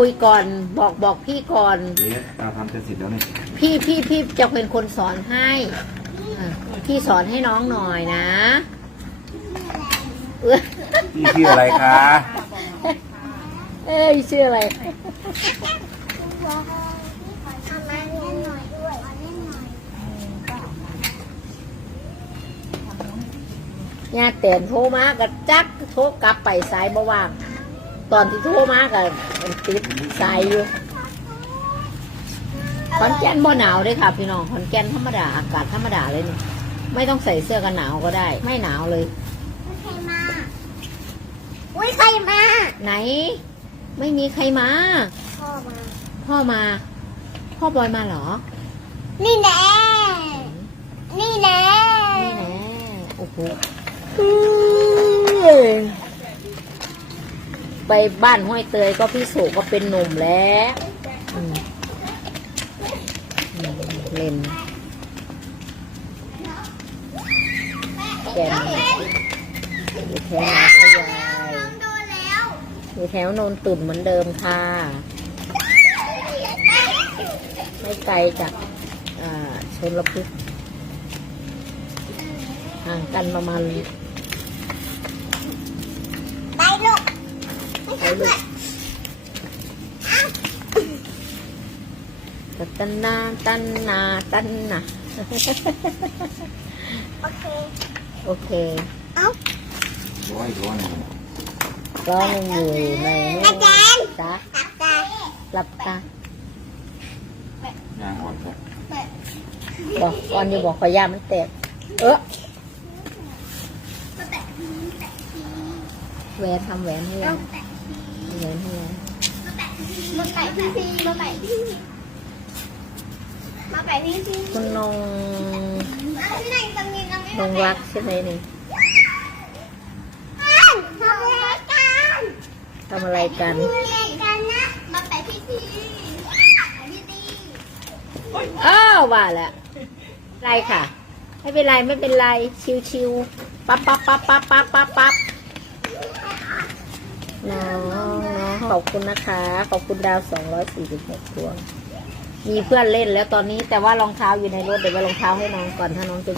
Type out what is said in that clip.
คุยก่อน บอกบอกพี่ก่อน เดี๋ยวเราทำจะเสร็จแล้วเนี่ยพี่พี่พี่จะเป็นคนสอนให้อะพี่สอนให้น้องหน่อยนะเอ้ยพี่ชื่ออะไรคะเอ้ยชื่ออะไรเอามาเล่นหน่อยด้วยเอาเล่นหน่อยญาติเตียนโทรมากับจักโทรกลับไปสายบ่ว่าง ตอนที่โทรมากับติดสายอยู่ขอนแก่นบ่หนาวเลยค่ะ พี่น้องขอนแก่นธรรมดาอากาศธรรมดาเลยนี่ไม่ต้องใส่เสื้อกันหนาวก็ได้ ไม่หนาวเลยใครมาอุ้ยใครมา ไหน ไม่มีใครมา พ่อมา พ่อมา พ่อบอยมาเหรอ นี่แน่นี่แน่นี่แน่โอ้โห ไปบ้านห้วยเตยก็พี่สุก็เป็นหนุ่มแล้วอืมเล่นแกนอยู่แถวนาขยายองโดนแล้วอยู่แถวโนนตุ่นเหมือนเดิมค่ะ ไม่ไกลจากชนลพึกห่างกันประมาณ ไปลูก ไป ลูกตันนาตันนาตันนาโอเค โอเคเอ้าร้อยร้อยหนึ่งร้องอยู่ในนู่นอาจารย์จ้ะตับตาหลับตายางอ่อนครับบอกก่อนอยู่บอกขอยามันแตก เออแหวนทำแหวนให้ยัง แหวนห้ยังมาแปะพี่ซีมาแปะพี่ซีมาแปะพี่ซีคุณนงนงรักใช่ไหมนี่ทำอะไรกันทำอะไรกันทำอะไกันนะมาแปะพี่ซีพี่ซีอ้าวว่าแล้วไรค่ะ ไม่เป็นไรไม่เป็นไรชิวๆปั๊บปั๊บปั๊บปั๊บปั๊บปั๊บปั๊บน้องน้อง ขอบคุณนะคะ ขอบคุณดาวสองร้อยสี่สิบหกดวงมีเพื่อนเล่นแล้วตอนนี้แต่ว่ารองเท้าอยู่ในรถเดี๋ยวไปรองเท้าให้น้องก่อนถ้าน้องจะ